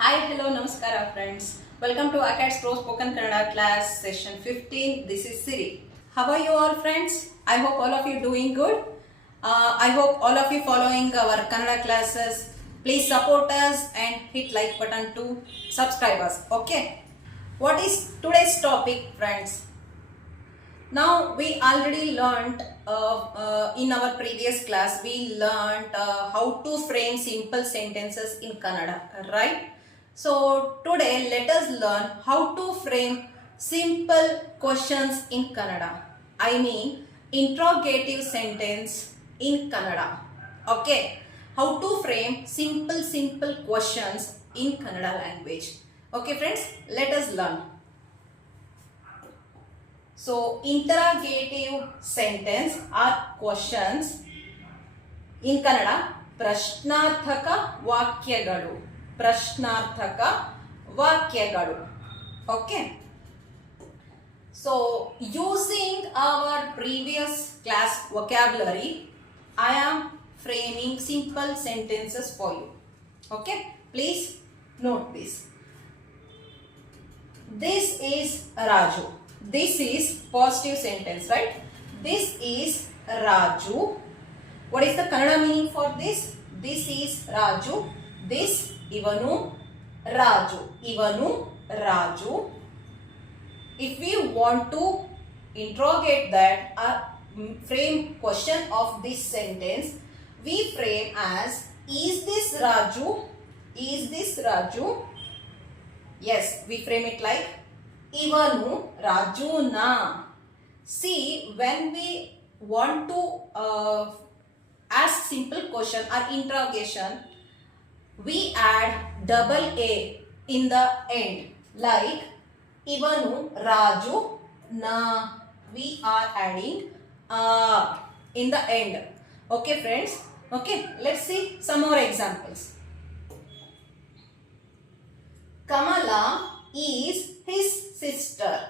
Hi, hello, namaskara friends. Welcome to Acad's Pro Spoken Kannada class session 15. This is Siri. How are you all friends? I hope all of you doing good. I hope all of you following our Kannada classes. Please support us and hit like button to subscribe us. Okay. What is today's topic friends? Now we already learned in our previous class we learned how to frame simple sentences in Kannada, right? So today let us learn how to frame simple questions in Kannada. I mean interrogative sentence in Kannada. Okay, how to frame simple questions in Kannada language. Okay friends, let us learn. So, interrogative sentence or questions in Kannada, prashnarthaka vakyagalu. Prashnarthaka vakyagalu. Okay. So, using our previous class vocabulary, I am framing simple sentences for you. Okay. Please note this. This is Raju. This is positive sentence, right? This is Raju. What is the Kannada meaning for this? This is Raju. This Ivanu Raju. Ivanu Raju. If we want to interrogate that or frame question of this sentence, we frame as is this Raju? Is this Raju? Yes, we frame it like Ivanu Rajuna. See, when we want to ask simple question or interrogation, we add double A in the end. Like Ivanu Raju na. We are adding in the end. Okay friends. Okay, let's see some more examples. Kamala is his sister.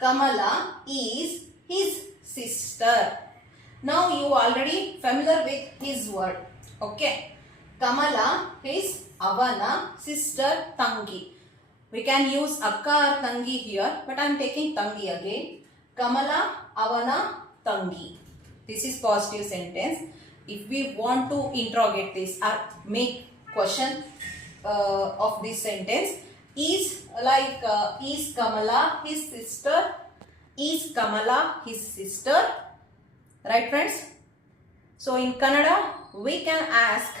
Kamala is his sister. Now you already familiar with his word. Okay. Kamala is Avana sister Tangi. We can use Akka or Tangi here, but I am taking Tangi again. Kamala Avana Tangi. This is positive sentence. If we want to interrogate this or make question of this sentence, is like is Kamala his sister? Is Kamala his sister? Right friends? So in Kannada we can ask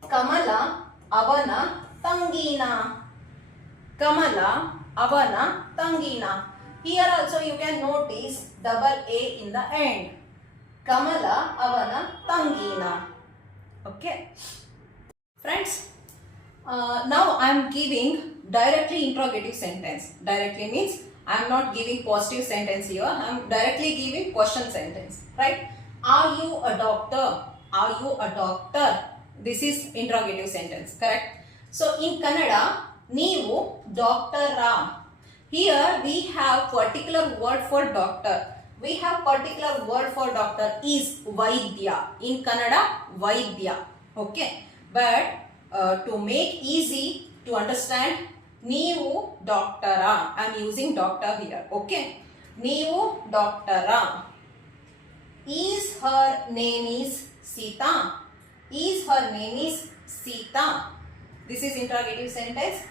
Kamala Avana Tangina. Kamala Avana Tangina. Here also you can notice double A in the end. Kamala Avana Tangina. Okay. Friends, now I am giving directly interrogative sentence. Directly means I am not giving positive sentence here. I am directly giving question sentence. Right? Are you a doctor? Are you a doctor? This is interrogative sentence. Correct? So in Kannada, Neevu doctora. Here we have particular word for doctor. We have particular word for doctor is Vaidya. In Kannada, Vaidya. Okay? But to make easy to understand, Neevu doctora. I am using doctor here. Okay. Neevu doctora. Is her name is Sita. Is her name is Sita. This is interrogative sentence.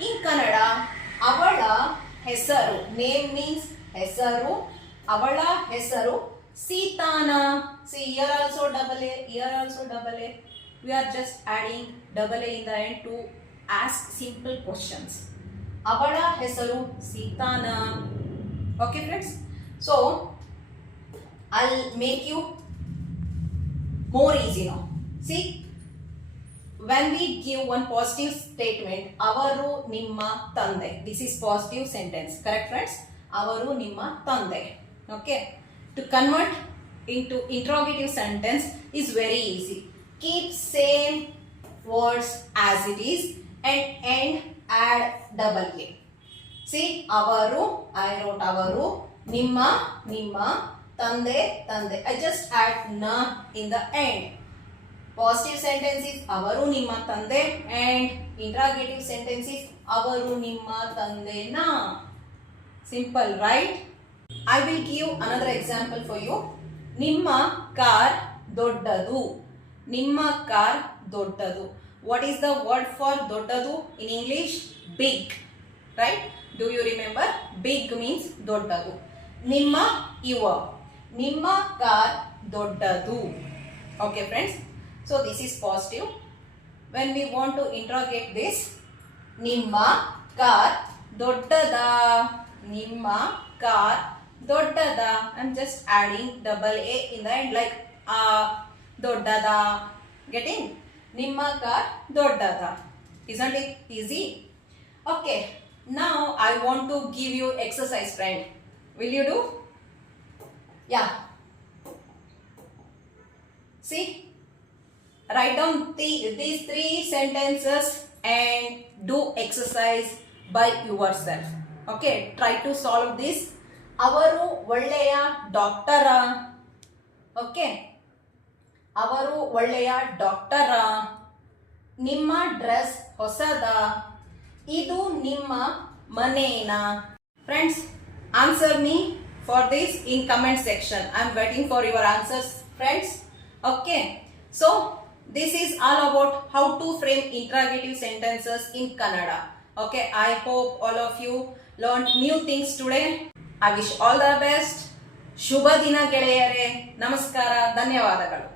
In Kannada, Avala hesaru. Name means hesaru. Avala hesaru Sitana. See here also double A. Here also double A. We are just adding double A in the end to ask simple questions. Avada hesaru Sitana. Okay friends. So I'll make you more easy now. See, when we give one positive statement, avaru nimma tande. This is positive sentence. Correct friends? Avaru nimma tande. Okay. To convert into interrogative sentence is very easy. Keep same words as it is and end add double A. See, avaru, I wrote avaru, nimma, nimma, tande, tande. I just add na in the end. Positive sentence is avaru nimma tande and Interrogative sentence is avaru nimma tandena. Simple, right? I will give another example for you. Nimma car doddadu. Nimma car doddadu. What is the word for doddadu in English? Big. Right? Do you remember? Big means doddadu. Nimma your. Nimma car doddadu. Okay, friends. So this is positive. When we want to interrogate this, Nimma car doddada. Nimma car doddada. I'm just adding double A in the end like doddada. Getting? Nimma car doddada. Isn't it easy? Okay. Now I want to give you exercise, friend. Will you do? Yeah. See? Write down these 3 sentences and do exercise by yourself. Okay, try to solve this. Avaru ಒಳ್ಳೆಯ ಡಾಕ್ಟರ. Okay. ಅವರು ಒಳ್ಳೆಯ ಡಾಕ್ಟರ. ನಿಮ್ಮ dress ಹೊಸದ. ಇದು ನಿಮ್ಮ ಮನೇನಾ. Friends, answer me for this in comment section. I am waiting for your answers, friends. Okay. So this is all about how to frame interrogative sentences in Kannada. Okay, I hope all of you learned new things today. I wish all the best. ಶುಭ ದಿನ ಗೆಳೆಯರೇ. ನಮಸ್ಕಾರ. ಧನ್ಯವಾದಗಳು.